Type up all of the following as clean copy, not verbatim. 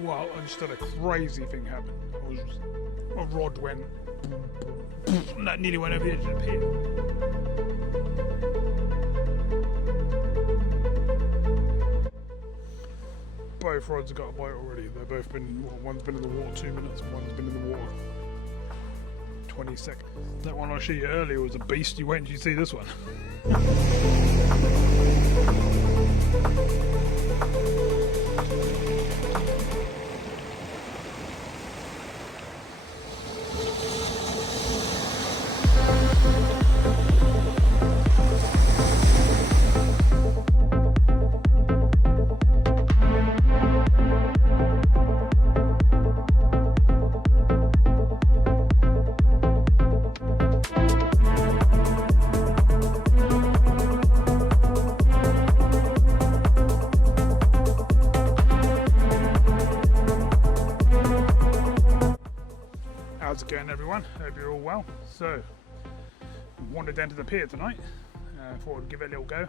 Well, I just had a crazy thing happen. My rod went boom, boom, boom, and that nearly went over the edge of the pier. Both rods have got a bite already. They've both been, well, one's been in the water 2 minutes and one's been in the water 20 seconds. That one I showed you earlier was a beast. You wait until you see this one. How's it going, everyone? Hope you're all well. So, wandered down to the pier tonight. Thought I'd give it a little go.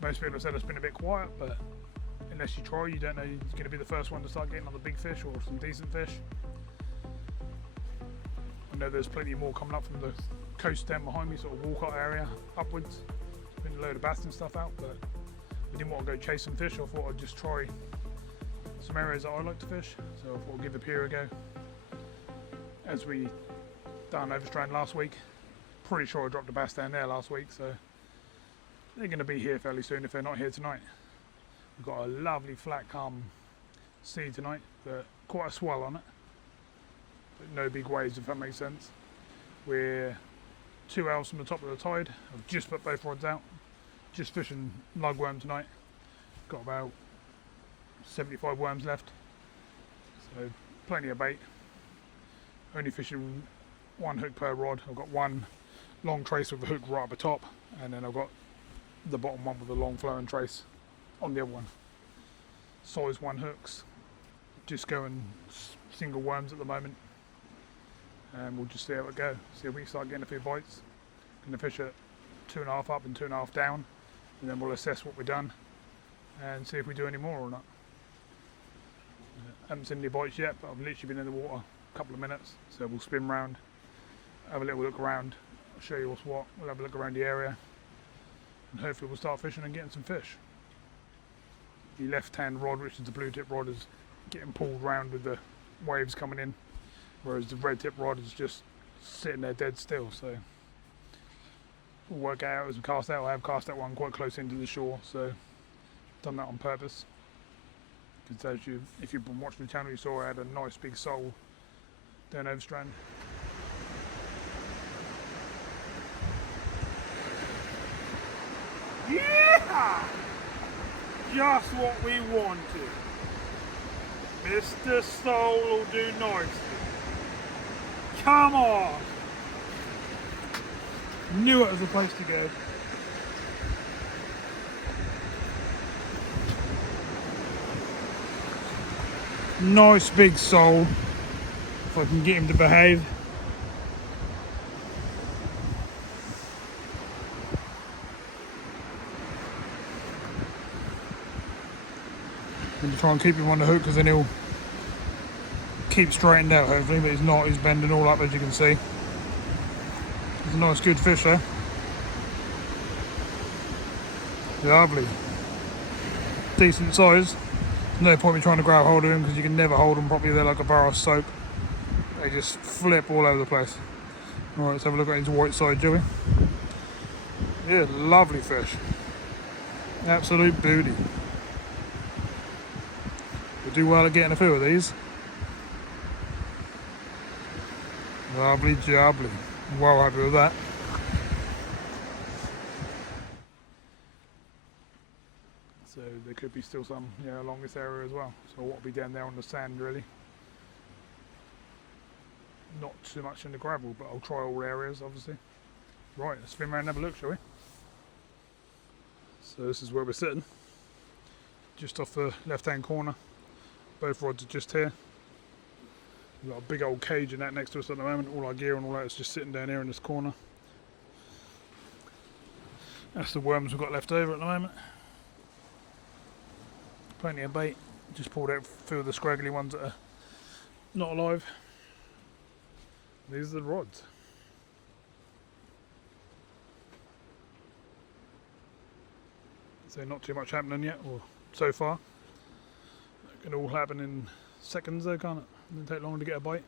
Most people have said it's been a bit quiet, but unless you try, you don't know you're going to be the first one to start getting on the big fish or some decent fish. I know there's plenty more coming up from the coast down behind me, sort of Walcott area upwards. There's been a load of bass and stuff out, but we didn't want to go chase some fish. I thought I'd just try some areas that I like to fish, so I thought I'd give the pier a go. As we done Overstrand last week, pretty sure I dropped a bass down there last week, so they're going to be here fairly soon if they're not here tonight. We've got a lovely flat calm sea tonight, but quite a swell on it, but no big waves, if that makes sense. We're 2 hours from the top of the tide. I've just put both rods out, just fishing lugworm tonight. Got about 75 worms left, so plenty of bait. Only fishing 1 hook per rod. I've got one long trace with a hook right at the top, and then I've got the bottom one with a long flowing trace on the other one. Size 1 hooks, just going single worms at the moment, and we'll just see how it goes. See if we start getting a few bites. Going to fish at 2.5 up and 2.5 down, and then we'll assess what we've done and see if we do any more or not. Haven't seen any bites yet, but I've literally been in the water couple of minutes, so we'll spin round, have a little look around, I'll show you what's what, we'll have a look around the area, and hopefully we'll start fishing and getting some fish. The left hand rod, which is the blue tip rod, is getting pulled round with the waves coming in, whereas the red tip rod is just sitting there dead still, so we'll work out as we cast out. I have cast that one quite close into the shore, so done that on purpose, because if you've been watching the channel, you saw I had a nice big sole down Overstrand. Yeah! Just what we wanted. Mr. Sole will do nicely. Come on! Knew it was the place to go. Nice big sole. If I can get him to behave. I'm going to try and keep him on the hook, because then he'll keep straightened out hopefully, but he's not, he's bending all up as you can see. He's a nice good fish there. Lovely. Decent size. There's no point in trying to grab hold of him, because you can never hold them properly. They're like a bar of soap. They just flip all over the place. Alright, let's have a look at his white side, shall we? Yeah, lovely fish. Absolute booty. We'll do well at getting a few of these. Lovely jubbly. Well happy with that. So there could be still some, along this area as well. So what will be down there on the sand really. Not too much in the gravel, but I'll try all areas obviously. Right, let's spin around and have a look, shall we? So this is where we're sitting. Just off the left hand corner. Both rods are just here. We've got a big old cage and that next to us at the moment. All our gear and all that is just sitting down here in this corner. That's the worms we've got left over at the moment. Plenty of bait. Just pulled out a few of the scraggly ones that are not alive. These are the rods. So not too much happening yet, or so far. It can all happen in seconds though, can't it? It doesn't take long to get a bite.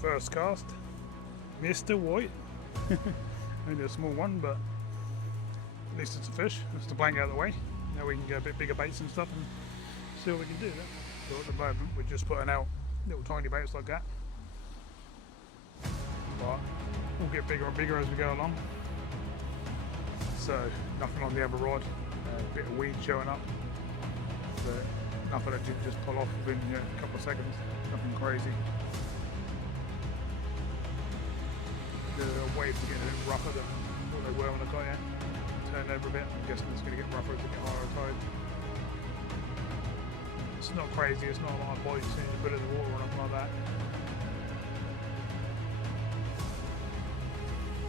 First cast, Mr. White. Only a small one, but at least it's a fish. That's the blank out of the way. Now we can get a bit bigger baits and stuff and see what we can do then. So at the moment we're just putting out little tiny baits like that. But we'll get bigger and bigger as we go along. So nothing on the other rod, a bit of weed showing up. But nothing that you can just pull off within a couple of seconds. Nothing crazy. The waves are getting a bit rougher than what they were when I got here. Turned over a bit. I'm guessing it's going to get rougher as we get higher tide. It's not crazy. It's not a lot of bites as soon as you put it in the water or nothing like that.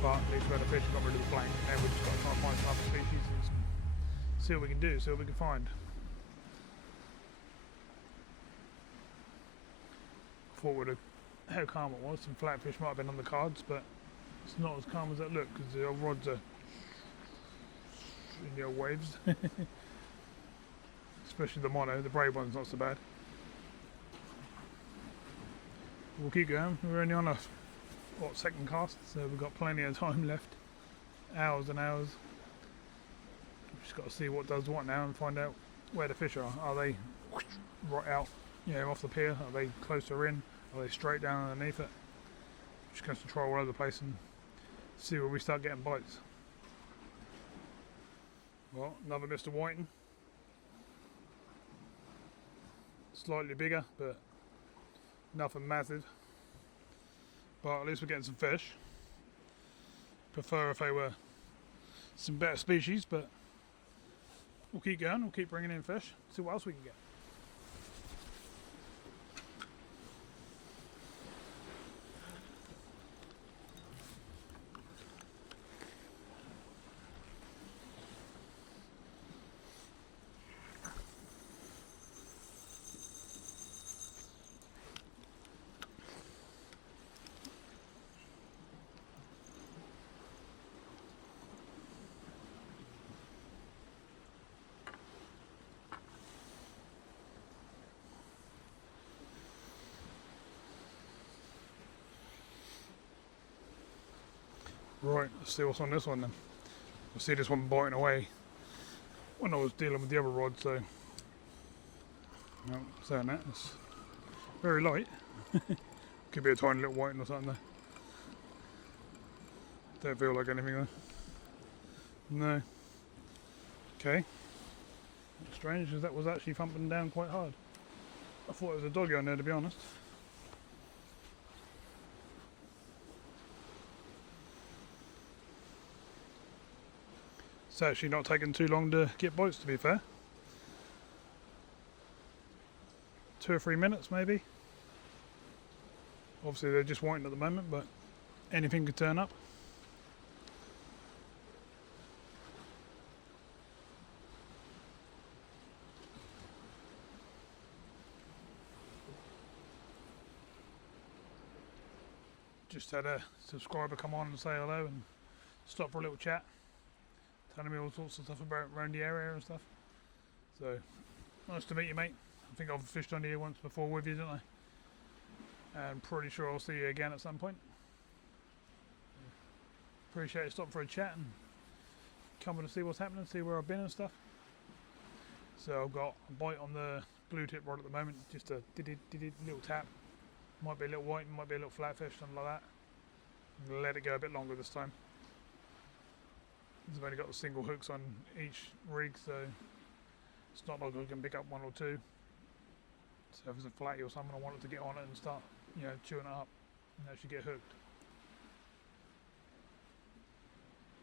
But at least we had a fish and got rid of the blank. Now we've just got to try and find some other species and see what we can do. See what we can find. Thought with how calm it was. Some flatfish might have been on the cards, but it's not as calm as that look because the old rods are in the old waves. Especially the mono, the brave one's not so bad. We'll keep going. We're only on a second cast, so we've got plenty of time left. Hours and hours. We've just got to see what does what now and find out where the fish are. Are they right out, off the pier? Are they closer in? Are they straight down underneath it? Just going to try all over the place and see where we start getting bites. Well, another Mr. Whiting. Slightly bigger, but nothing massive. But at least we're getting some fish. Prefer if they were some better species, but we'll keep going, we'll keep bringing in fish, see what else we can get. Right, let's see what's on this one then. I see this one biting away when I was dealing with the other rod, so no, saying that, it's very light. Could be a tiny little whiting or something there. Don't feel like anything though. No. Okay. Strange, as that was actually thumping down quite hard. I thought it was a doggy on there, to be honest. It's actually not taking too long to get bites, to be fair. 2 or 3 minutes maybe. Obviously they're just whiting at the moment, but anything could turn up. Just had a subscriber come on and say hello and stop for a little chat, telling me all sorts of stuff about around the area and stuff. So, nice to meet you, mate. I think I've fished on here once before with you, didn't I? And pretty sure I'll see you again at some point. Appreciate you stopping for a chat and coming to see what's happening, see where I've been and stuff. So I've got a bite on the blue tip rod at the moment, just a little tap. Might be a little white, might be a little flatfish, something like that. I'm going to let it go a bit longer this time. I've only got the single hooks on each rig, so It's not like I can pick up one or two. So if it's a flatty or something, I want it to get on it and start, you know, chewing it up and actually get hooked.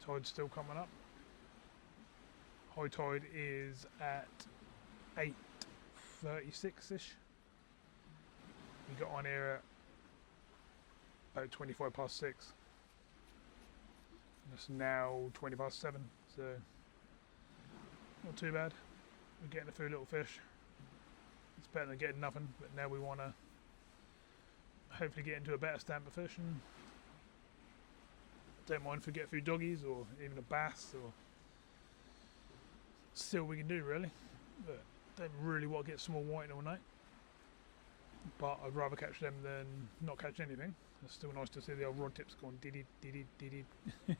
Tide's still coming up. High tide is at 8:36ish. We got on here at about 25 past 6. And it's now 20 past 7, so not too bad. We're getting a few little fish. It's better than getting nothing, but now we want to hopefully get into a better stamp of fish, and don't mind if we get a few doggies or even a bass, or still we can do really, but don't really want to get small whiting all night. But I'd rather catch them than not catch anything. It's still nice to see the old rod tips going diddy diddy diddy. So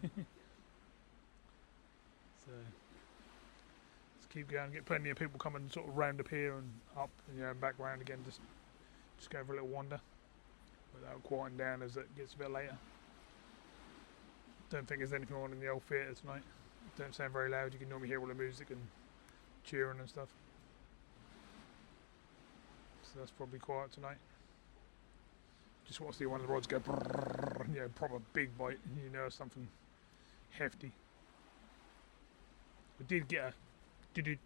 let's keep going. Get plenty of people coming sort of round up here and up, and, you know, back round again. Just go for a little wander without quieting down as it gets a bit later. Don't think there's anything on in the old theatre tonight. Don't sound very loud. You can normally hear all the music and cheering and stuff. So that's probably quiet tonight. Just want to see one of the rods go brrrr, you know, proper big bite, you know, something hefty. We did get a you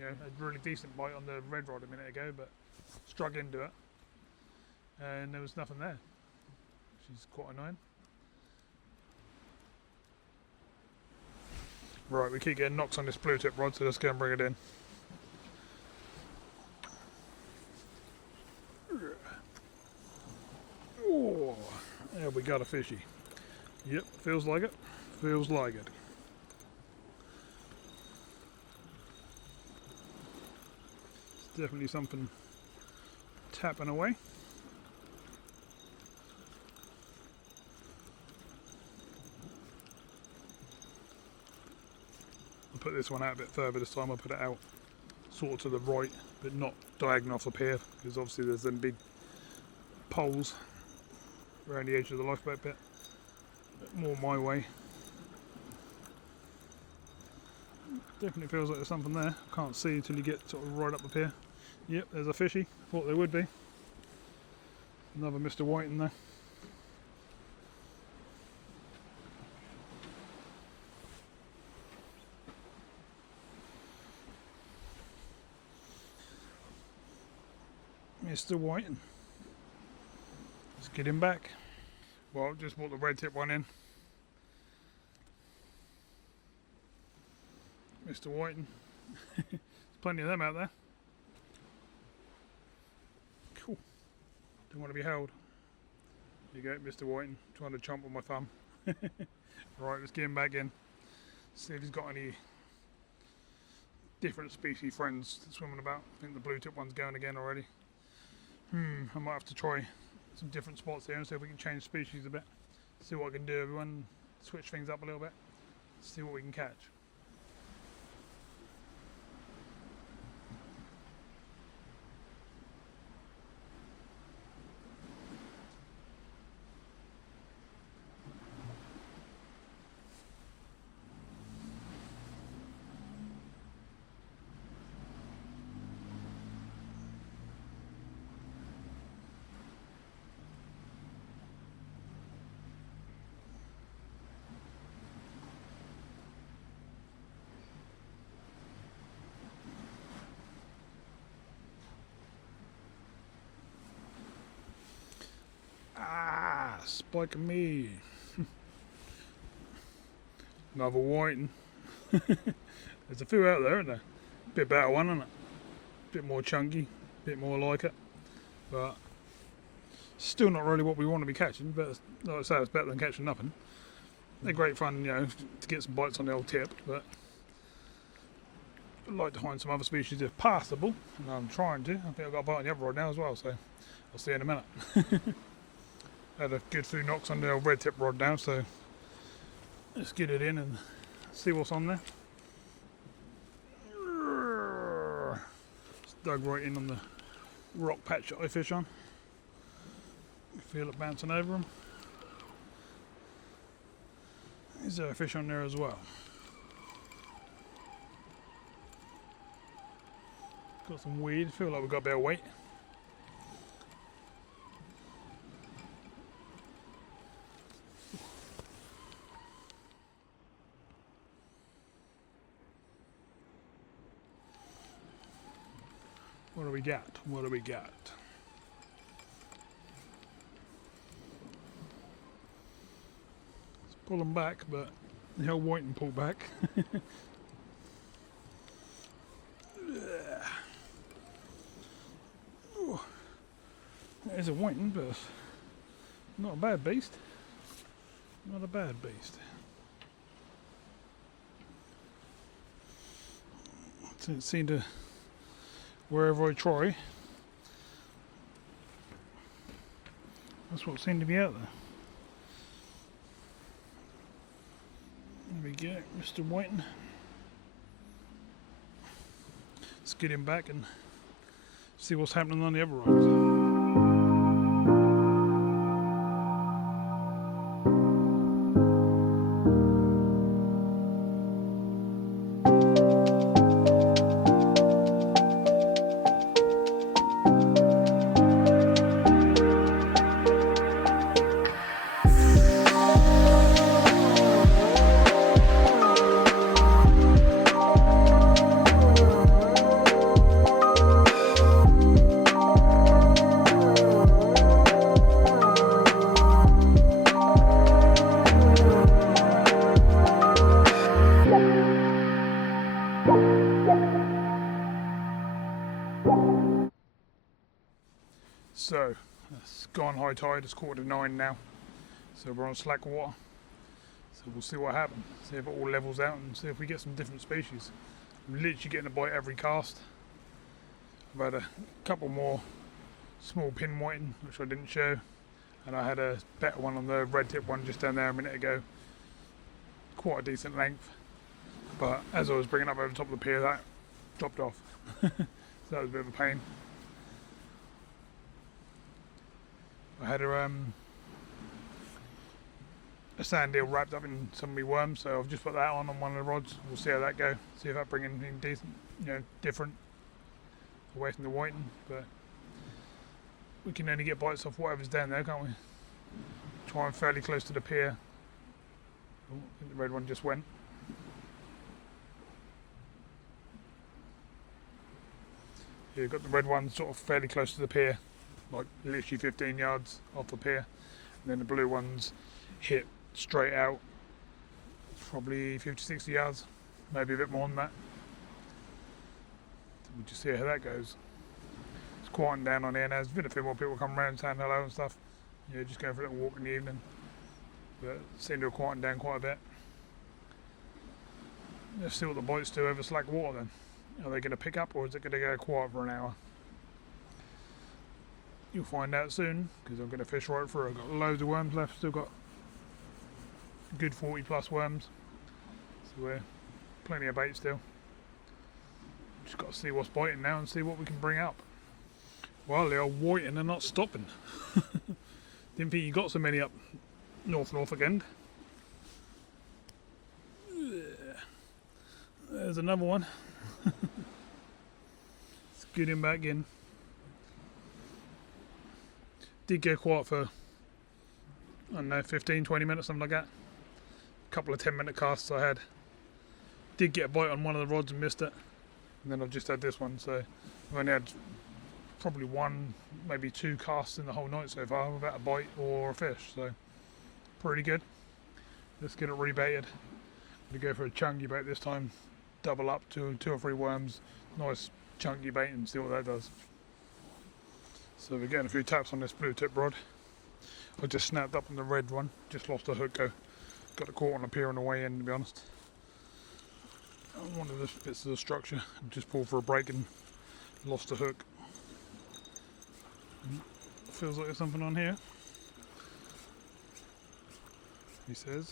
know, a really decent bite on the red rod a minute ago, but struck into it and there was nothing there, which is quite annoying. Right, we keep getting knocks on this blue tip rod, so let's go and bring it in. Oh, there we got a fishy. Yep, feels like it. Feels like it. It's definitely something tapping away. I'll put this one out a bit further this time. I'll put it out sort of to the right, but not diagonal off the pier, because obviously there's them big poles around the edge of the lifeboat bit. But more my way. Definitely feels like there's something there. Can't see until you get sort of right up the pier. Yep, there's a fishy. Thought there would be. Another Mr. Whiting there. Mr. Whiting. Let's get him back. Well, just brought the red tip one in. Mr. Whiting. There's plenty of them out there. Cool. Don't want to be held. There you go, Mr. Whiting. Trying to chomp with my thumb. Right, let's get him back in. See if he's got any different species friends swimming about. I think the blue tip one's going again already. I might have to try some different spots here and see if we can change species a bit. See what I can do, everyone. Switch things up a little bit. See what we can catch. Spiking me. Another whiting. There's a few out there, isn't there? Bit better one, isn't it? Bit more chunky, bit more like it. But still not really what we want to be catching, but like I say, it's better than catching nothing. They're great fun, you know, to get some bites on the old tip, but I'd like to find some other species if possible, and I'm trying to. I think I've got a bite on the other rod now as well, so I'll see you in a minute. Had a good few knocks on the old red tip rod now, so let's get it in and see what's on there. It's dug right in on the rock patch that I fish on. Feel it bouncing over them. Is there a fish on there as well? got some weed. Feel like we've got a bit of weight. What do we got? What do we got? Let's pull them back, but the hell whiting pull back. There's a whiting, but not a bad beast. Not a bad beast. Doesn't seem to, wherever I try, that's what seemed to be out there. There we go, Mr. Whiting. Let's get him back and see what's happening on the other rods. So, it's gone high tide, it's 8:45 now, so we're on slack water, so we'll see what happens, see if it all levels out and see if we get some different species. I'm literally getting a bite every cast. I've had a couple more small pin whiting, which I didn't show, and I had a better one on the red tip one just down there a minute ago, quite a decent length, but as I was bringing up over the top of the pier, that dropped off, so that was a bit of a pain. I had a sand eel wrapped up in some of my worms, so I've just put that on one of the rods. We'll see how that goes. See if that brings anything decent, different away from the whiting. But we can only get bites off whatever's down there, can't we? Trying fairly close to the pier. Oh, I think the red one just went. Yeah, got the red one sort of fairly close to the pier, like literally 15 yards off the pier, and then the blue ones hit straight out, probably 50-60 yards, maybe a bit more than that. We'll just see how that goes. It's quieting down on here now. There's been a few more people come around saying hello and stuff. Yeah, just going for a little walk in the evening, but it seemed to have quietened down quite a bit. Let's see what the bites do over slack water then. Are they going to pick up, or is it going to go quiet for an hour? You'll find out soon, because I'm going to fish right through. I've got loads of worms left, still got a good 40 plus worms, so we're plenty of bait still. Just got to see what's biting now and see what we can bring up. Well, they are whiting and not stopping. Didn't think you got so many up Norfolk end. There's another one. Let's get him back in. Did go quiet for, I don't know, 15-20 minutes, something like that. A couple of 10-minute casts I had. Did get a bite on one of the rods and missed it. And then I've just had this one, so I've only had probably one, maybe two casts in the whole night so far without a bite or a fish, so pretty good. Let's get it rebaited. I'm going to go for a chunky bait this time. Double up to 2 or 3 worms, nice chunky bait, and see what that does. So we're getting a few taps on this blue tip rod. I just snapped up on the red one, just lost a hook, got it caught on a pier on the way in, to be honest. One of the bits of the structure, just pulled for a break and lost a hook. Feels like there's something on here, he says.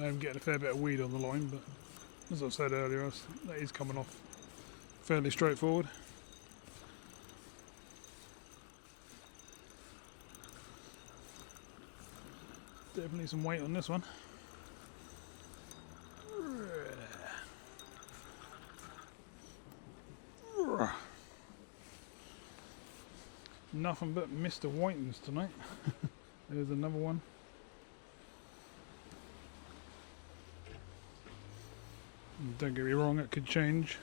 I'm getting a fair bit of weed on the line, but as I said earlier, that is coming off fairly straightforward. Definitely some weight on this one. Nothing but Mr. Whitings tonight. There's another one. Don't get me wrong, it could change.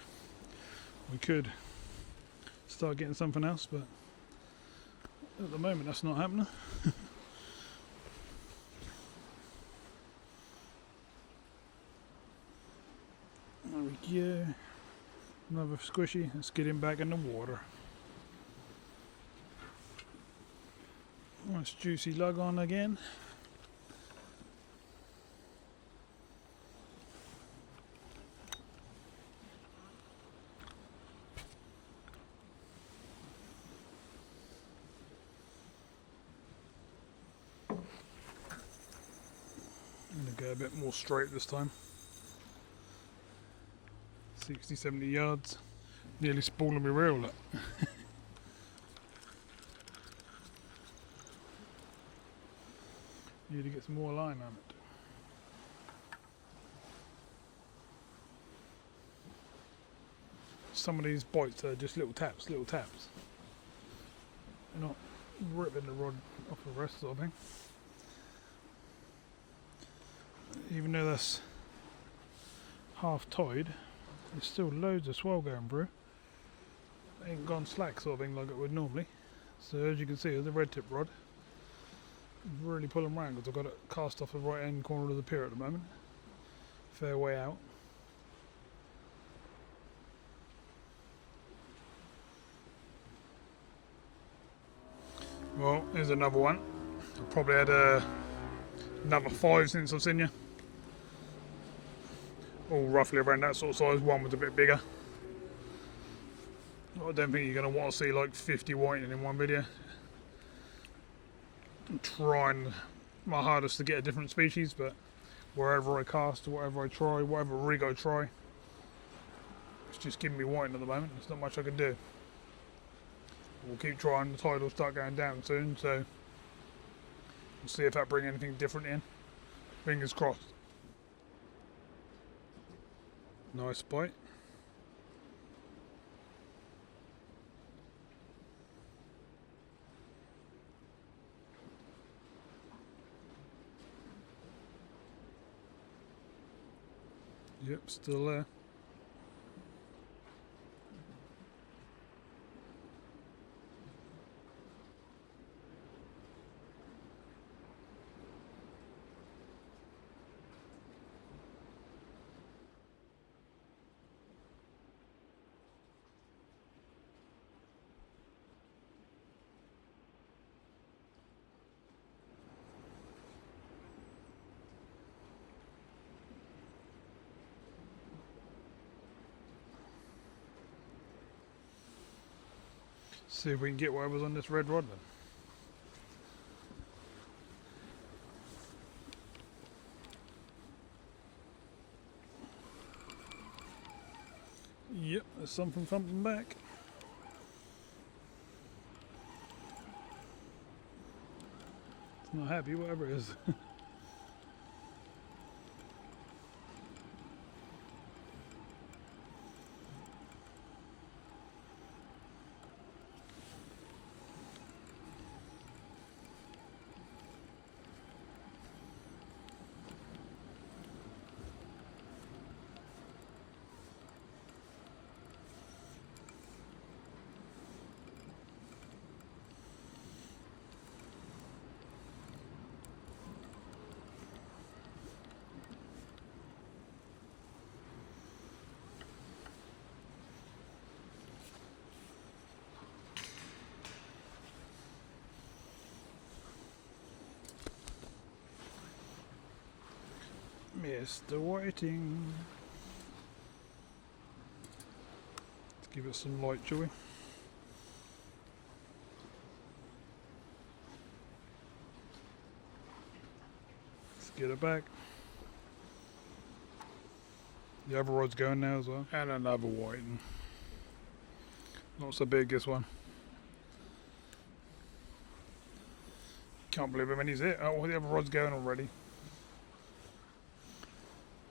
We could start getting something else, but at the moment that's not happening. There we go. Another squishy. Let's get him back in the water. Nice juicy lug on again. I'm going to go a bit more straight this time. 60-70 yards. Nearly spooling me reel. Look. Need to get some more line on it. Some of these bites are just little taps, little taps. They're not ripping the rod off the rest sort of thing. Even though that's half tide, there's still loads of swell going through. It ain't gone slack sort of thing like it would normally. So as you can see, the red tip rod really pulling round because I've got it cast off the right hand corner of the pier at the moment. Fair way out. Well, here's another one. I've probably had another 5 since I've seen you. All roughly around that sort of size. One was a bit bigger. I don't think you're going to want to see like 50 whiting in one video. I'm trying my hardest to get a different species, but wherever I cast, whatever I try, whatever rig I try, it's just giving me whiting at the moment. There's not much I can do. We'll keep trying. The tide will start going down soon, so we'll see if that brings anything different in. Fingers crossed. Nice bite. Yep, still there. See if we can get whatever's on this red rod then. Yep, there's something thumping back. It's not happy, whatever it is. Mr. Whiting. Let's give it some light, shall we? Let's get it back. The other rod's going now as well. And another whiting. Not so big, this one. Can't believe how many's hit. Oh, the other rod's going already.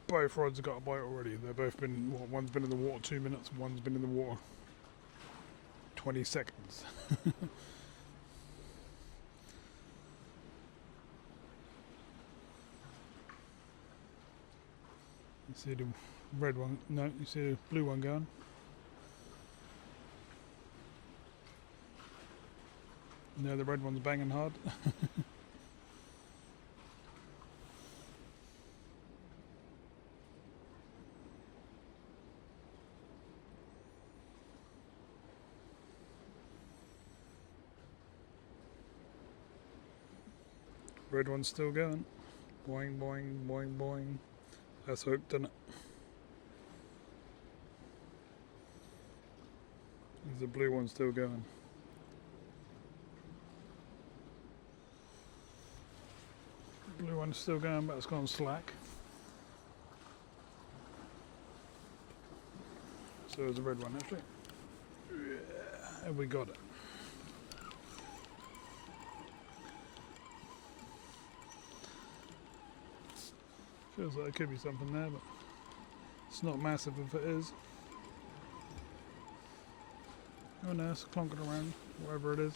Both rods have got a bite already. They've both been, well, one's been in the water 2 minutes and one's been in the water 20 seconds. see the red one, no, you see the blue one going. No, the red one's banging hard. Red one's still going. Boing, boing, boing, boing. That's hooked, isn't it? There's the blue one still going. Blue one's still going, but it's gone slack. So there's the red one actually. Yeah, and we got it. Feels like there could be something there, but it's not massive if it is. Oh no, it's clunking around, whatever it is.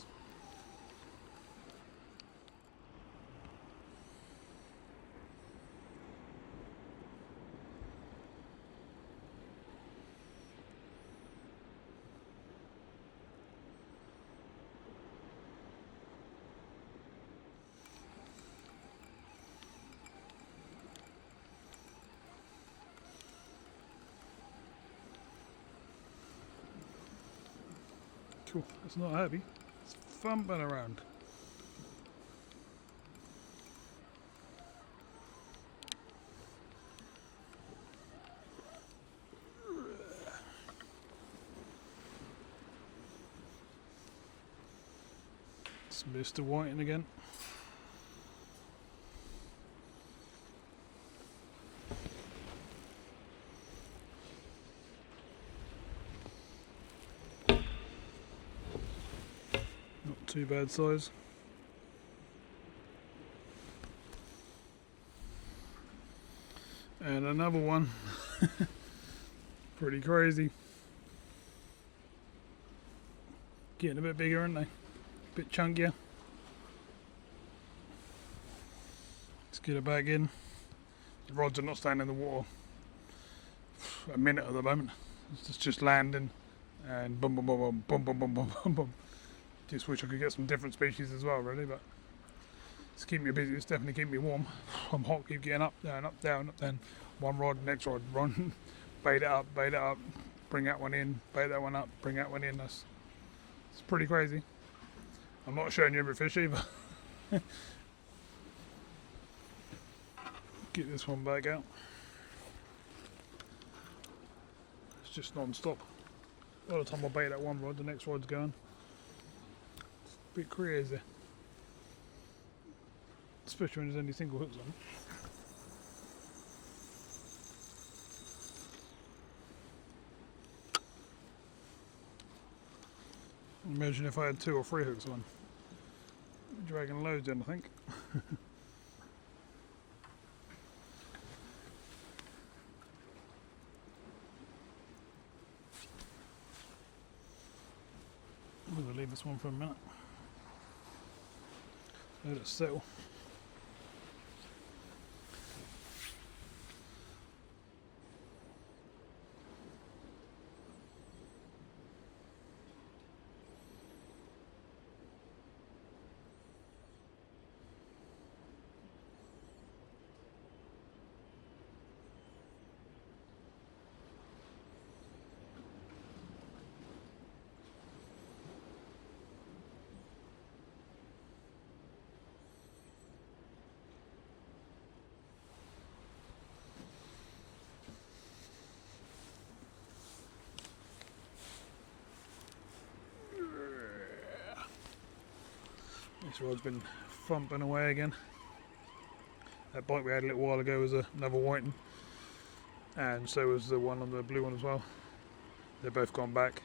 Cool, it's not heavy, it's thumping around. It's Mr. Whiting again. Too bad size. And another one. Pretty crazy. Getting a bit bigger, aren't they? A bit chunkier. Let's get it back in. The rods are not staying in the water a minute at the moment. It's just landing and boom, boom, boom, boom, boom, boom, boom, boom, boom, boom. Just wish I could get some different species as well, really, but it's keeping me busy. It's definitely keeping me warm. I'm hot, keep getting up, down, up, down, up, down. One rod, next rod, run, bait it up, bring that one in, bait that one up, bring that one in. It's pretty crazy. I'm not showing you every fish either. Get this one back out. It's just non-stop. By the time I bait that one rod, the next rod's going. It's a bit crazy. Especially when there's only single hooks on. Imagine if I had 2 or 3 hooks on. Dragging loads in, I think. We'll leave this one for a minute. Let it settle. This rod's been thumping away again. That bite we had a little while ago was another whiting, and so was the one on the blue one as well. They're both gone back.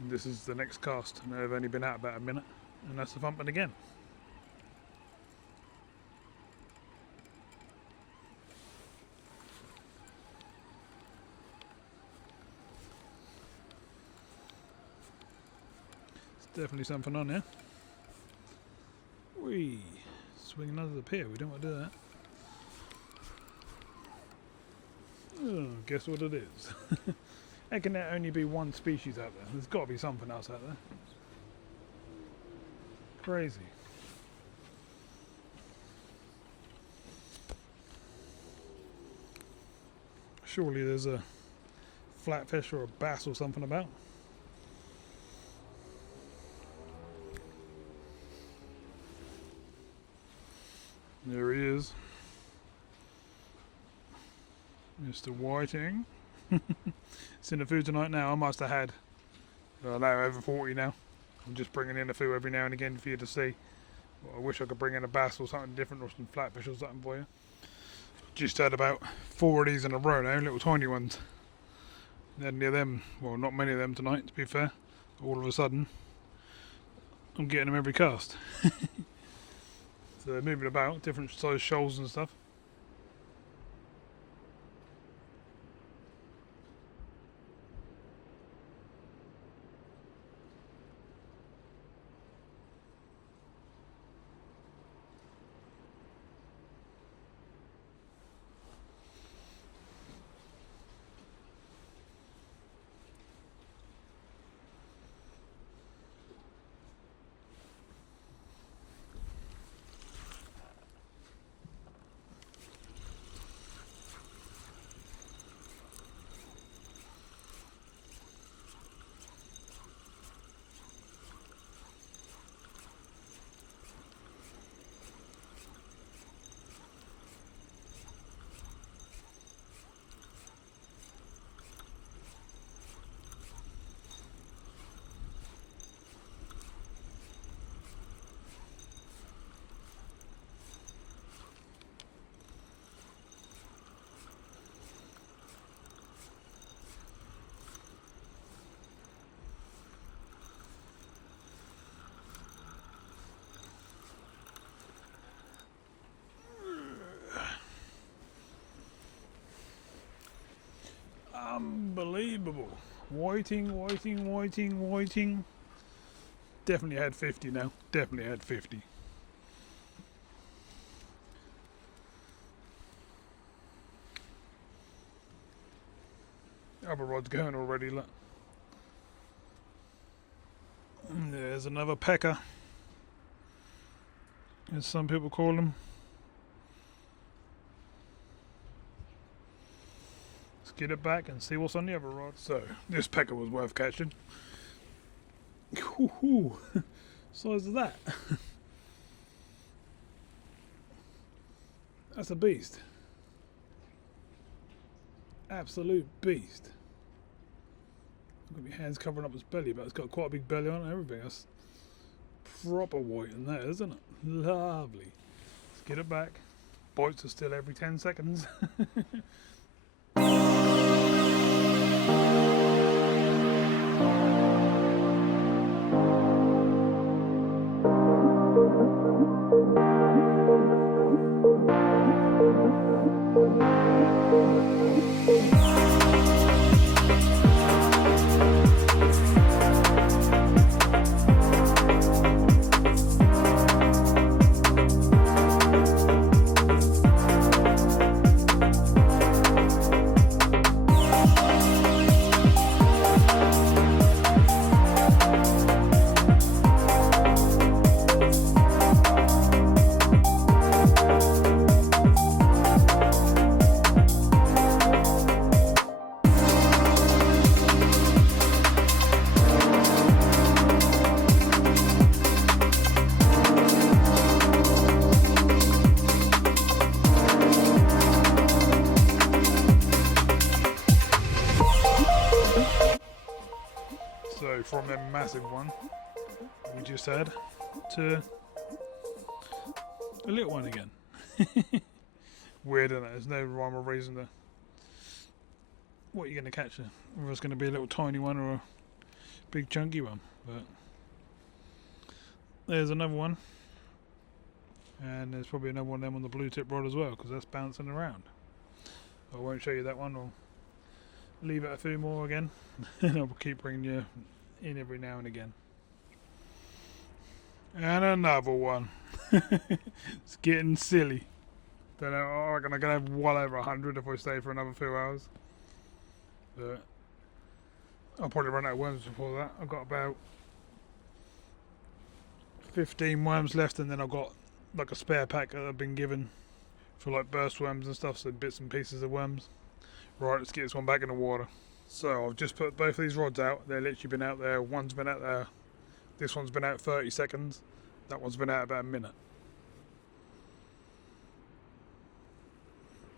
And this is the next cast, and they've only been out about a minute, and that's the thumping again. Definitely something on there. Whee! Swinging under the pier, we don't want to do that. guess what it is? How can there only be one species out there? There's got to be something else out there. Crazy. Surely there's a flatfish or a bass or something about. There he is. Mr. Whiting. It's in the food tonight now. I must have had, I don't know, over 40 now. I'm just bringing in the food every now and again for you to see. Well, I wish I could bring in a bass or something different, or some flatfish or something for you. Just had about 4 of these in a row now, little tiny ones. Had any of them, well, not many of them tonight, to be fair. All of a sudden, I'm getting them every cast. So they're moving about, different size shoals and stuff. Unbelievable. Whiting. Definitely had 50 now. Definitely had 50. Other rod's going already, look. And there's another pecker, as some people call them. Get it back and see what's on the other rod. So this pecker was worth catching. Size of that. That's a beast. Absolute beast. Got my hands covering up his belly, but it's got quite a big belly on it and everything. That's proper white in there, isn't it? Lovely. Let's get it back. Bites are still every 10 seconds. So from a massive one we just had to a little one again. Weird, isn't it? There's no rhyme or reason to what you're going to catch, whether it's going to be a little tiny one or a big chunky one. But there's another one, and there's probably another one of them on the blue tip rod as well, because that's bouncing around. I won't show you that one. I'll leave it a few more again, and I'll keep bringing you in every now and again. And another one. It's getting silly. Don't know, I reckon I'm going to have well over 100 if I stay for another few hours. But I'll probably run out of worms before that. I've got about 15 worms left, and then I've got like a spare pack that I've been given for like burst worms and stuff, so bits and pieces of worms. Right, let's get this one back in the water. So I've just put both of these rods out. They've literally been out there. One's been out there. This one's been out 30 seconds. That one's been out about a minute.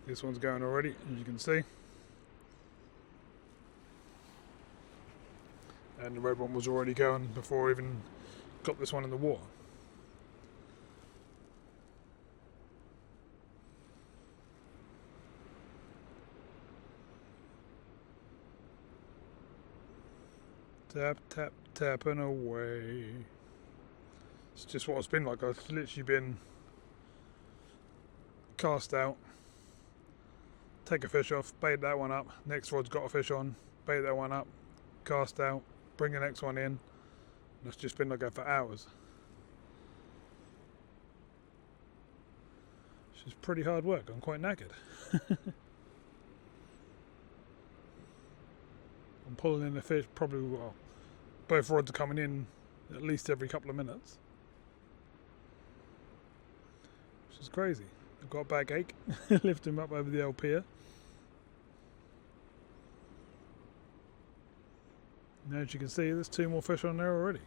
This one's going already, as you can see. And the red one was already going before I even got this one in the water. Tap, tap, tapping away. It's just what it's been like. I've literally been cast out, take a fish off, bait that one up, next rod's got a fish on, bait that one up, cast out, bring the next one in. And it's just been like that for hours. It's just pretty hard work. I'm quite knackered. I'm pulling in the fish probably, well, both rods are coming in at least every couple of minutes, which is crazy. I've got a backache. Lift him up over the old pier. Now, as you can see, there's 2 more fish on there already.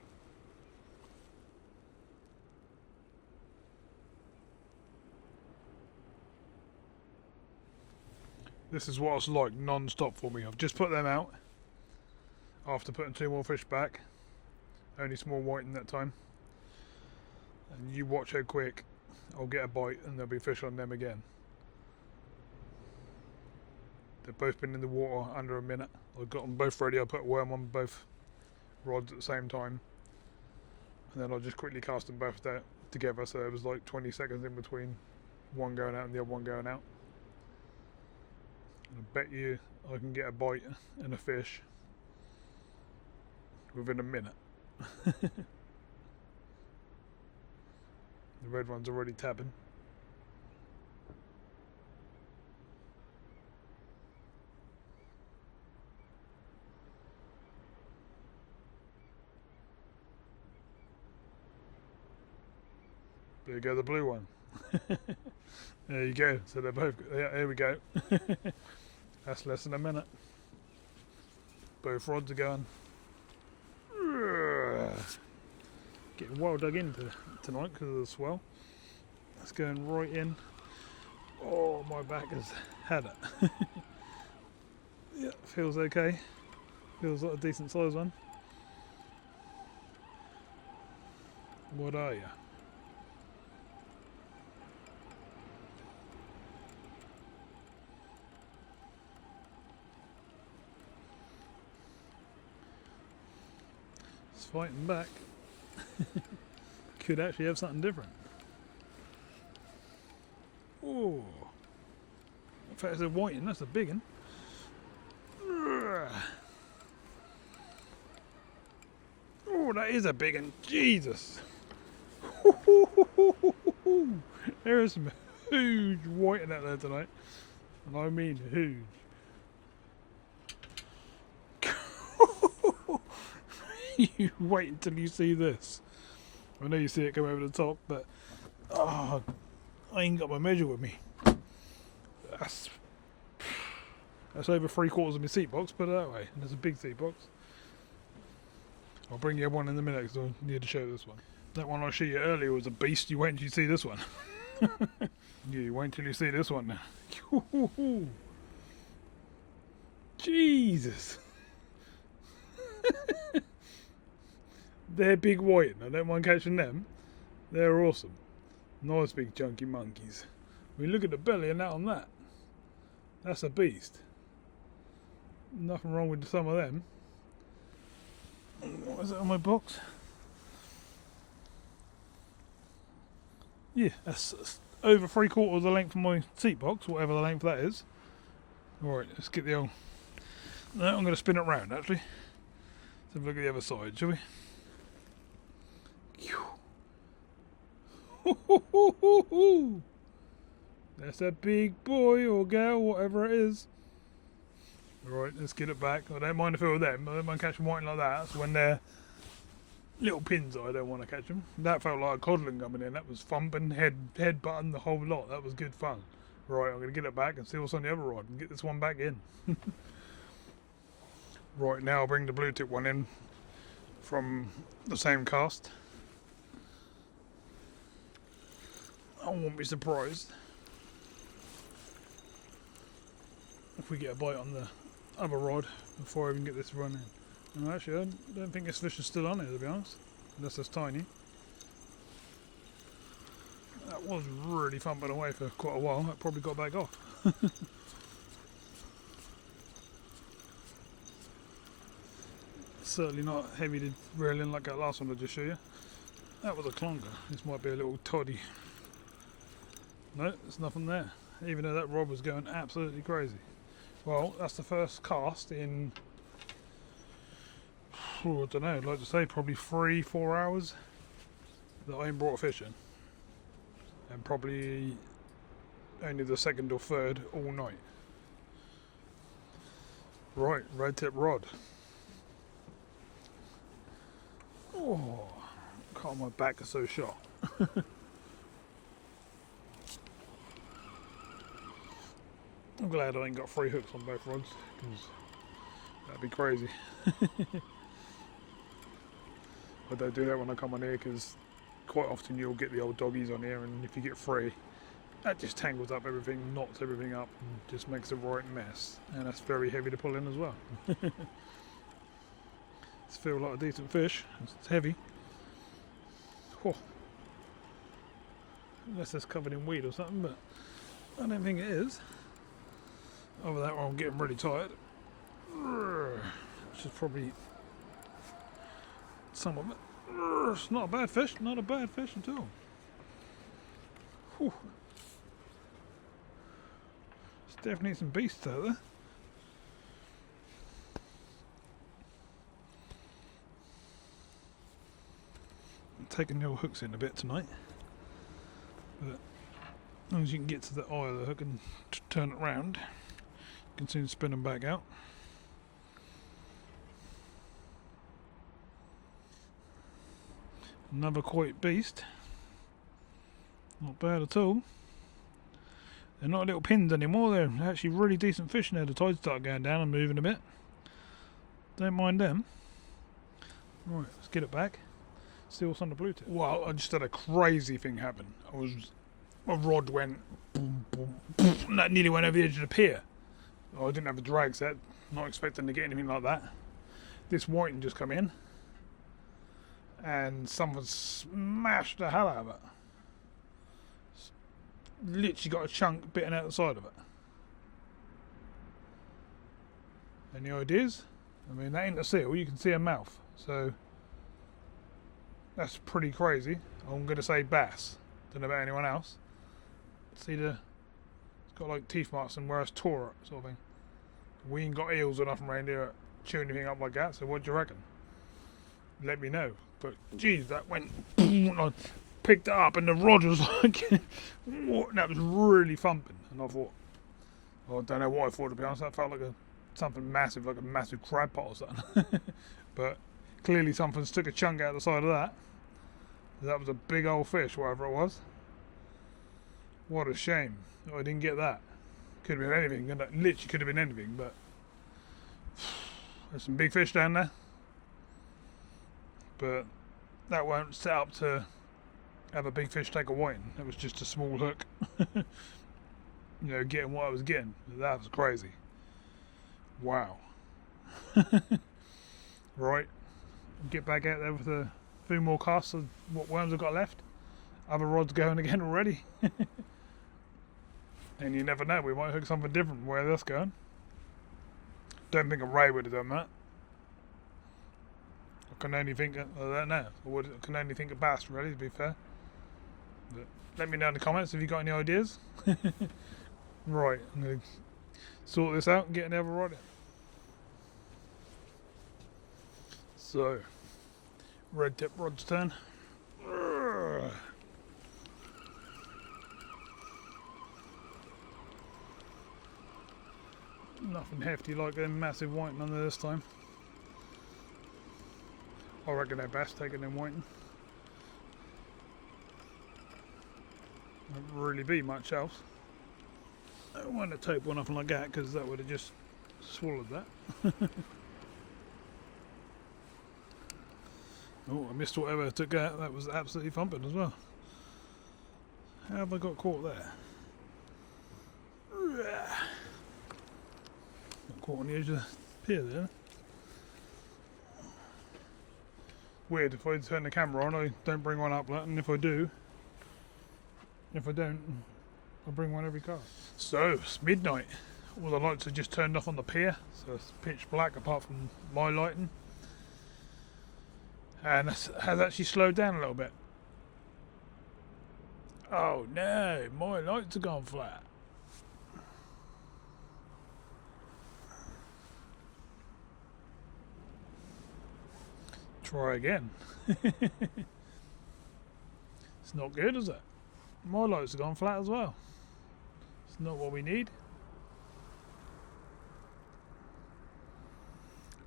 This is what it's like non-stop for me. I've just put them out after putting 2 more fish back. Only small whiting that time. And you watch how quick I'll get a bite and there'll be fish on them again. They've both been in the water under a minute. I've got them both ready. I'll put a worm on both rods at the same time. And then I'll just quickly cast them both together, so it was like 20 seconds in between one going out and the other one going out. And I bet you I can get a bite and a fish within a minute. The red one's already tapping. There you go, the blue one. There you go. So they're both. Yeah, here we go. That's less than a minute. Both rods are going. Getting well dug into tonight because of the swell. That's going right in. Oh, my back has had it. Yeah, feels okay. Feels like a decent size one. What are you? It's fighting back. Could actually have something different. Oh, in fact, it's a whiting. That's a big one. Oh, that is a big one. Jesus. There is some huge whiting out there tonight, and I mean huge. You wait until you see this. I know you see it come over the top, but oh, I ain't got my measure with me. That's over 3/4 of my seat box, put it that way. And there's a big seat box. I'll bring you one in a minute because I need to show this one. That one I showed you earlier was a beast. You wait until you see this one. Yeah, you wait until you see this one now. Jesus. They're big white. I don't mind catching them. They're awesome. Nice big chunky monkeys. I mean, look at the belly and that on that. That's a beast. Nothing wrong with some of them. What is it on my box? Yeah, that's over 3/4 of the length of my seat box, whatever the length that is. Alright, let's get the old... No, I'm going to spin it round actually. Let's have a look at the other side, shall we? That's a big boy or girl, whatever it is. Right, let's get it back. I don't mind the feel of them. I don't mind catching whiting like that. That's when they're little pins. I don't want to catch them. That felt like a codling coming in. That was thumping, head button, the whole lot. That was good fun. Right, I'm going to get it back and see what's on the other rod and get this one back in. Right, now I'll bring the blue tip one in from the same cast. I won't be surprised if we get a bite on the other rod before I even get this running. No, actually, I don't think this fish is still on here, to be honest, unless it's tiny. That was really thumping away for quite a while. That probably got back off. Certainly not heavy to reel in like that last one I just showed you. That was a clonker. This might be a little toddy. No, there's nothing there, even though that rod was going absolutely crazy. Well, that's the first cast in, I don't know, I'd like to say probably 3-4 hours that I ain't brought a fish in. And probably only the second or third all night. Right, red tip rod. Oh, God, my back is so sharp. I'm glad I ain't got 3 hooks on both rods, because that'd be crazy. I don't do that when I come on here, because quite often you'll get the old doggies on here, and if you get 3, that just tangles up everything, knots everything up, and just makes a right mess. And that's very heavy to pull in as well. It's feel like a decent fish. It's heavy. Oh. Unless it's covered in weed or something, but I don't think it is. Over that one, I'm getting really tired. Which is probably some of it. It's not a bad fish, not a bad fish at all. Whew. There's definitely some beasts out there. I'm taking the old hooks in a bit tonight, but as long as you can get to the eye of the hook and turn it round, you can soon spin them back out. Another quite beast. Not bad at all. They're not little pins anymore, they're actually really decent fish now. The tides start going down and moving a bit. Don't mind them. Right, let's get it back. See what's on the blue tip. Well, I just had a crazy thing happen. My rod went boom, boom, boom, and that nearly went over the edge of the pier. I didn't have a drag set, not expecting to get anything like that. This whiting just come in, and someone smashed the hell out of it. Literally got a chunk bitten out the side of it. Any ideas? I mean, that ain't a seal, you can see a mouth, so that's pretty crazy. I'm going to say bass. Don't know about anyone else. See it's got like teeth marks and where it's tore it, sort of thing. We ain't got eels or nothing around here chewing anything up like that, so what do you reckon? Let me know. But geez, that went, I picked it up and the rod was like, what? That was really thumping. And I thought, well, I don't know what I thought, to be honest. That felt like something massive, like a massive crab pot or something. But clearly something's took a chunk out of the side of that. That was a big old fish, whatever it was. What a shame that I didn't get that. Could have been anything, literally could have been anything, but there's some big fish down there. But that won't set up to have a big fish take a whiting. That was just a small hook. You know, getting what I was getting. That was crazy. Wow. Right. Get back out there with a few more casts of what worms I've got left. Other rods going again already. And you never know, we might hook something different where that's going. Don't think a ray would have done that. I can only think, I don't know, I can only think of bass, really, to be fair. But let me know in the comments if you've got any ideas. Right, I'm going to sort this out and get another rod in. So, red tip rod's turn. Nothing hefty like them massive whiting on there this time. I reckon they're best taking them whiting. Won't really be much else. I don't want to tape one up like that because that would have just swallowed that. Oh, I missed whatever took that. That was absolutely thumping as well. How have I got caught there? Got caught on the edge of the pier there. Weird, if I turn the camera on I don't bring one up, and if I do, if I don't, I bring one every cast. So, it's midnight. All the lights are just turned off on the pier, so it's pitch black apart from my lighting. And it has actually slowed down a little bit. Oh no, my lights have gone flat. Try again. It's not good, is it? My lights have gone flat as well. It's not what we need.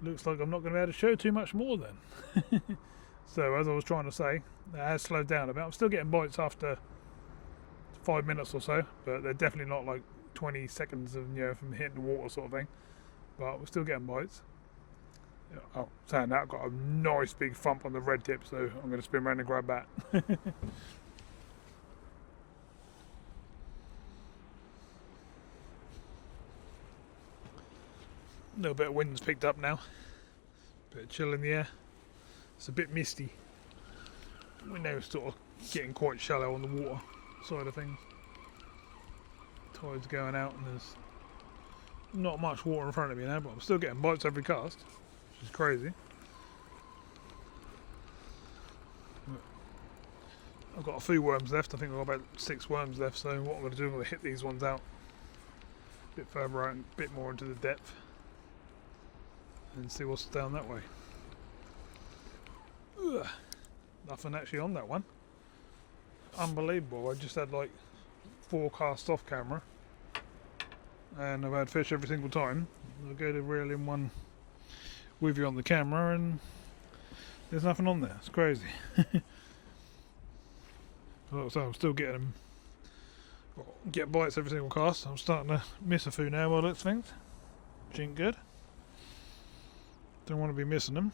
Looks like I'm not going to be able to show too much more then. So as I was trying to say, it has slowed down a bit. I'm still getting bites after 5 minutes or so, but they're definitely not like 20 seconds of, you know, from hitting the water sort of thing. But we're still getting bites. Oh, saying that, I've got a nice big thump on the red tip, so I'm going to spin around and grab that. A little bit of wind's picked up now. Bit of chill in the air. It's a bit misty. We're now sort of getting quite shallow on the water side of things. Tide's going out and there's not much water in front of me now, but I'm still getting bites every cast, which is crazy. I've got a few worms left. I think I've got about 6 worms left, so what I'm going to do, I'm going to hit these ones out a bit further out and a bit more into the depth and see what's down that way. Ugh. Nothing actually on that one. Unbelievable. I just had like 4 casts off camera and I've had fish every single time. I go to reel in one with you on the camera and there's nothing on there. It's crazy. So I'm still getting them, get bites every single cast. I'm starting to miss a few now by the looks of things, which ain't good. Don't want to be missing them.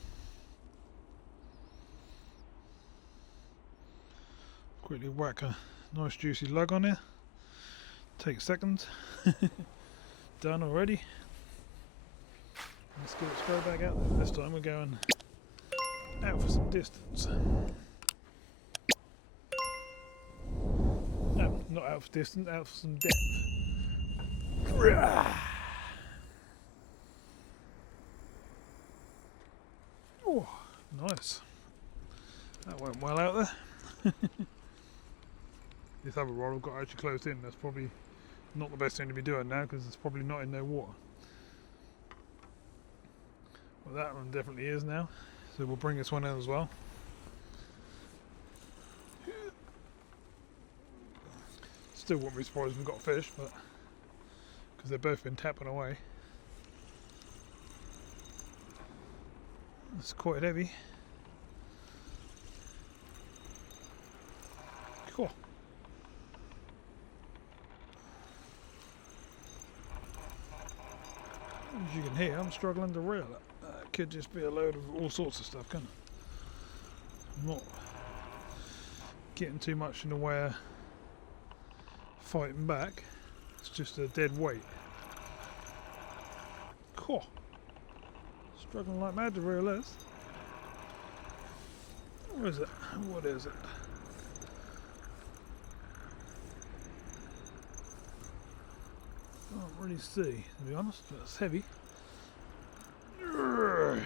Quickly whack a nice juicy lug on here. Take seconds. Done already. Let's get it straight back out there. This time we're going out for some distance. No, not out for distance, out for some depth. Oh, nice. That went well out there. This other rod I've got actually closed in. That's probably not the best thing to be doing now because it's probably not in no water. Well, that one definitely is now. So we'll bring this one in as well. Still wouldn't be surprised if we've got fish, but because they've both been tapping away. It's quite heavy. Cool. As you can hear, I'm struggling to reel it. That could just be a load of all sorts of stuff, couldn't it? I'm not getting too much in the way of fighting back. It's just a dead weight. Cool. Struggling like mad to reel this. Where is it? What is it? Can't really see, to be honest, but it's heavy. The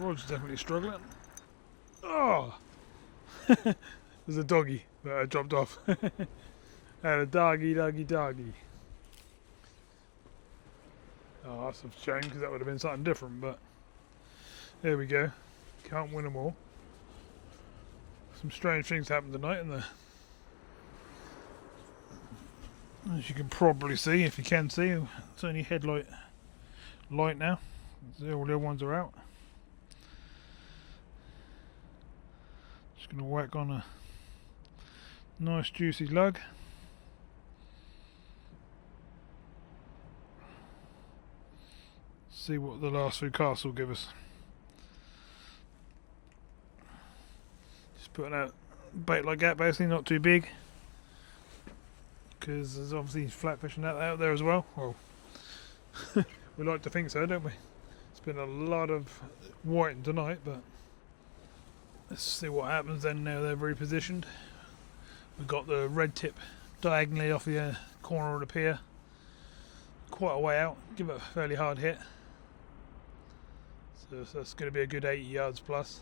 rod's definitely struggling. Oh! There's a doggy that I dropped off. And a doggy. Oh, that's a shame because that would have been something different, but there we go. Can't win them all. Some strange things happened tonight in the As you can probably see, if you can see, it's only headlight light now. All the other ones are out. Just going to whack on a nice juicy lug. See what the last few casts will give us. Just putting out bait like that, basically, not too big, because there's obviously flat fishing out there as well. Well, we like to think so, don't we? It's been a lot of whiting tonight, but let's see what happens then. Now they're repositioned. We've got the red tip diagonally off the corner of the pier, quite a way out. Give it a fairly hard hit. So that's going to be a good 80 yards plus.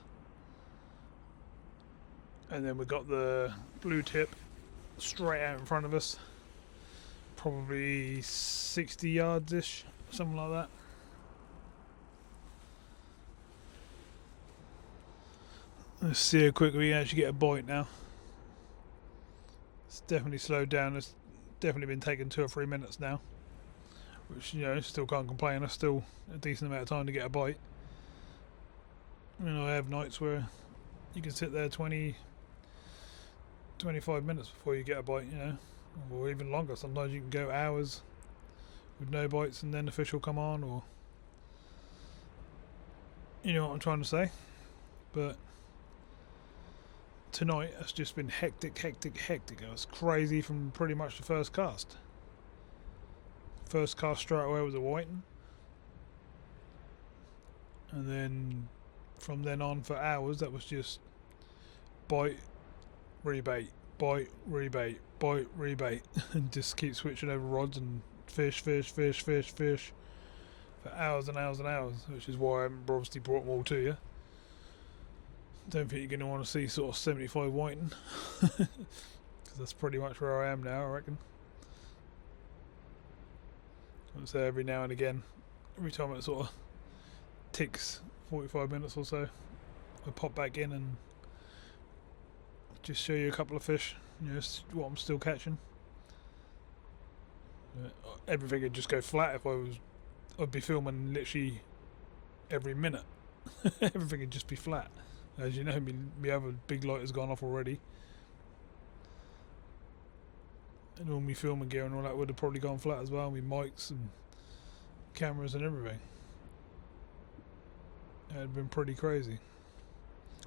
And then we've got the blue tip straight out in front of us, probably 60 yards ish, something like that. Let's see how quick we actually get a bite now. It's definitely slowed down. It's definitely been taking 2 or 3 minutes now, which, you know, still can't complain. That's still a decent amount of time to get a bite. You know, I have nights where you can sit there 20, 25 minutes before you get a bite, you know, or even longer. Sometimes you can go hours with no bites and then the fish will come on, or, you know what I'm trying to say. But tonight it's just been hectic. It was crazy from pretty much the first cast. First cast straight away was a whiting, and then from then on for hours that was just bite, rebait, bite, rebait, bite, rebait, and just keep switching over rods and fish for hours and hours and hours, which is why I haven't obviously brought them all to you. Don't think you're going to want to see sort of 75 whiting, because that's pretty much where I am now, I reckon. I would say every now and again, every time it sort of ticks 45 minutes or so, I pop back in and just show you a couple of fish, you know, what I'm still catching. Everything would just go flat if I'd be filming literally every minute. Everything would just be flat. As you know, my other big light has gone off already, and all my filming gear and all that would have probably gone flat as well. My mics and cameras and everything. It had been pretty crazy.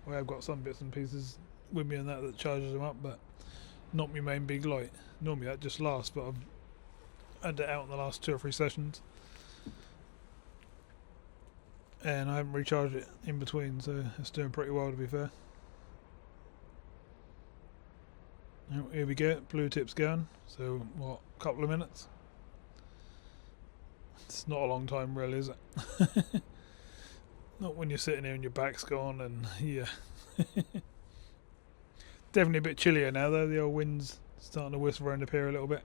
I have got some bits and pieces with me and that charges them up, but not my main big light. Normally that just lasts, but I've had it out in the last 2 or 3 sessions, and I haven't recharged it in between, so it's doing pretty well, to be fair. Now, here we go, blue tip's going. So what, a couple of minutes? It's not a long time really, is it? Not when you're sitting here and your back's gone, and yeah. Definitely a bit chillier now though. The old wind's starting to whistle around the pier a little bit.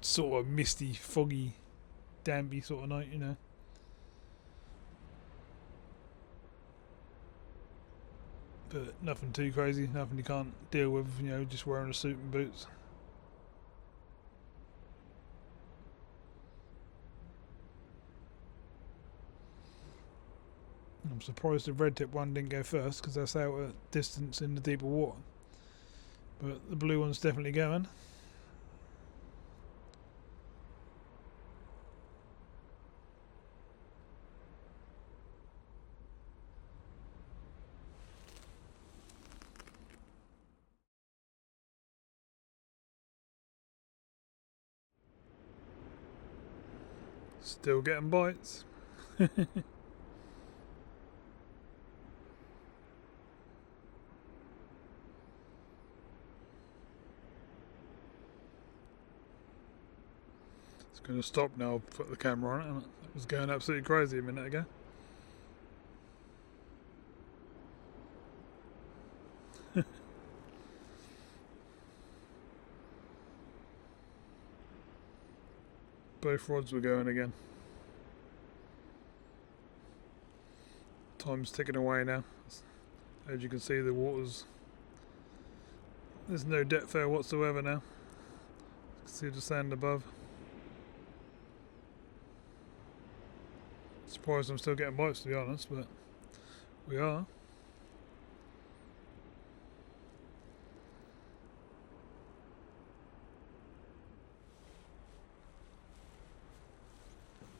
Sort of misty, foggy, dampy sort of night, you know. But nothing too crazy, nothing you can't deal with, you know, just wearing a suit and boots. I'm surprised the red tip one didn't go first, because that's out at distance in the deeper water. But the blue one's definitely going. Still getting bites. It's going to stop now. I'll put the camera on it. It was going absolutely crazy a minute ago. Both rods were going again. Time's ticking away now. As you can see, the water's There's no depth there whatsoever now. See the sand above. Surprised I'm still getting bites, to be honest, but we are.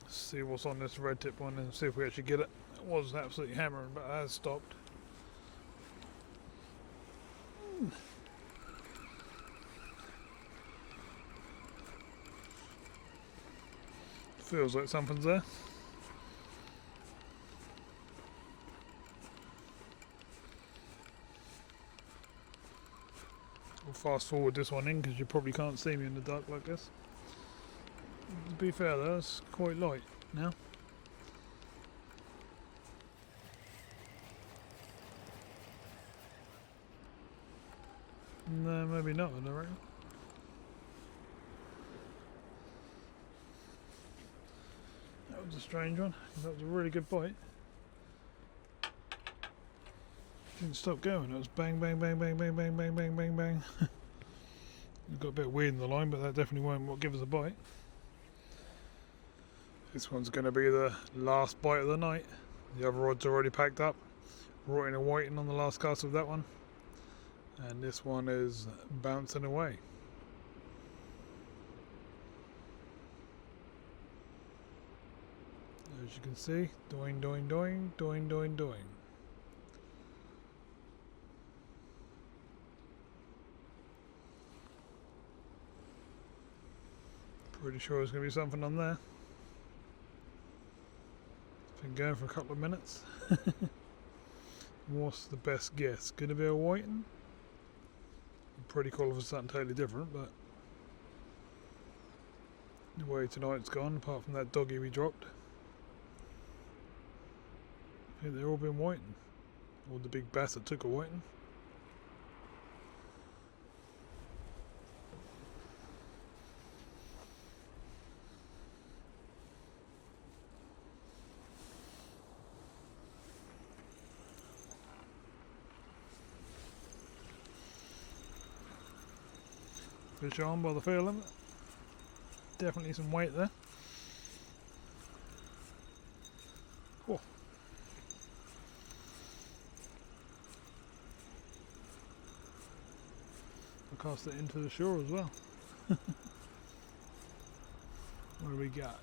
Let's see what's on this red tip one and see if we actually get it. It was absolutely hammering, but it has stopped. Feels like something's there. We'll fast forward this one in because you probably can't see me in the dark like this. To be fair though, it's quite light now. No, maybe not, I reckon. That was a strange one. That was a really good bite. Didn't stop going. It was bang, bang, bang, bang, bang, bang, bang, bang, bang, bang. It got a bit weird in the line, but that definitely won't what give us a bite. This one's going to be the last bite of the night. The other rod's already packed up. Rotting and waiting on the last cast of that one. And this one is bouncing away. As you can see, doing, doing, doing, doing, doing, doing. Pretty sure there's going to be something on there. It's been going for a couple of minutes. What's the best guess? Going to be a whiting? Pretty cool for something totally different, but the way tonight's gone, apart from that doggy we dropped, I think they've all been whiting. Or the big bass that took a whiting. Fish on by the feel of it. Definitely some weight there. Oh. I'll cast it into the shore as well. What do we got?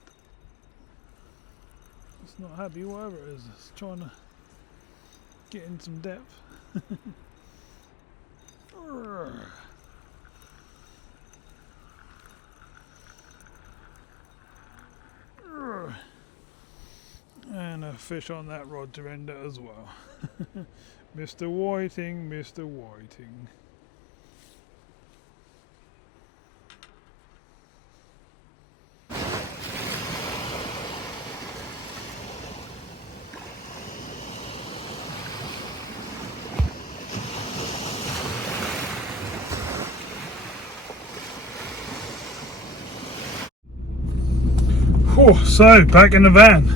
It's not happy, whatever it is. It's trying to get in some depth. And a fish on that rod to end it as well. Mr. Whiting, Mr. Whiting. So, back in the van.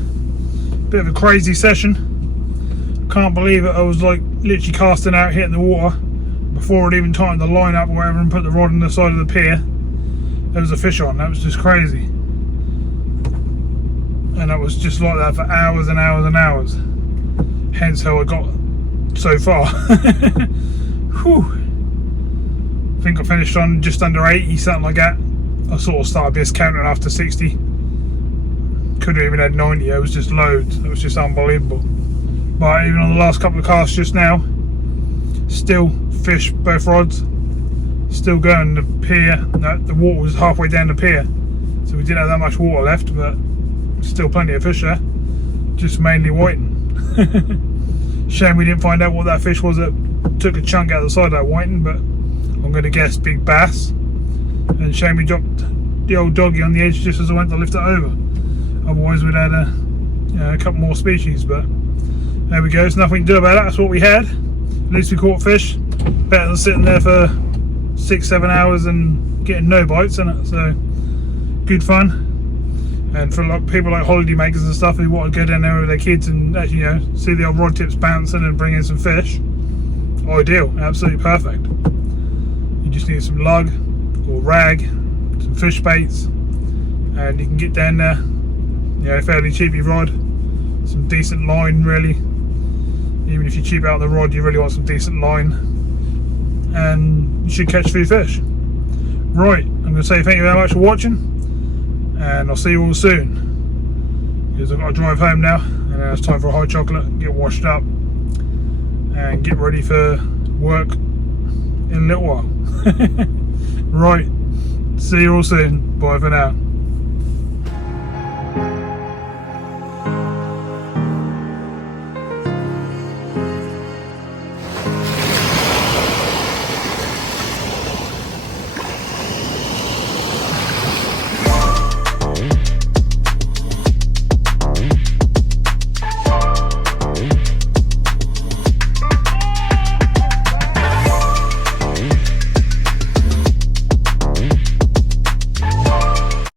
Bit of a crazy session. Can't believe it, I was like literally casting out, hitting the water before I'd even tightened the line up or whatever and put the rod on the side of the pier. There was a fish on, that was just crazy. And that was just like that for hours and hours and hours. Hence how I got so far. Whew. I think I finished on just under 80, something like that. I sort of started discounting after 60. Could have even had 90, it was just loads. It was just unbelievable. But even on the last couple of casts just now, still fish both rods, still going. The pier, the water was halfway down the pier, so we didn't have that much water left, but still plenty of fish there, just mainly whiting. Shame we didn't find out what that fish was that took a chunk out of the side of that whiting, but I'm going to guess big bass. And shame we dropped the old doggy on the edge just as I went to lift it over. Otherwise we'd had a couple more species, but there we go. There's nothing we can do about it. That's what we had. At least we caught fish. Better than sitting there for 6-7 hours and getting no bites, isn't it? So good fun. And for like people like holiday makers and stuff who want to go down there with their kids and actually, see the old rod tips bouncing and bring in some fish, ideal, absolutely perfect. You You just need some lug or rag, some fish baits, and you can get down there, you know, fairly cheapy rod, some decent line really. Even if you cheap out the rod, you really want some decent line, and you should catch a few fish. Right, I'm going to say thank you very much for watching, and I'll see you all soon, because I've got to drive home now, and now it's time for a hot chocolate, get washed up, and get ready for work in a little while. Right, see you all soon, bye for now.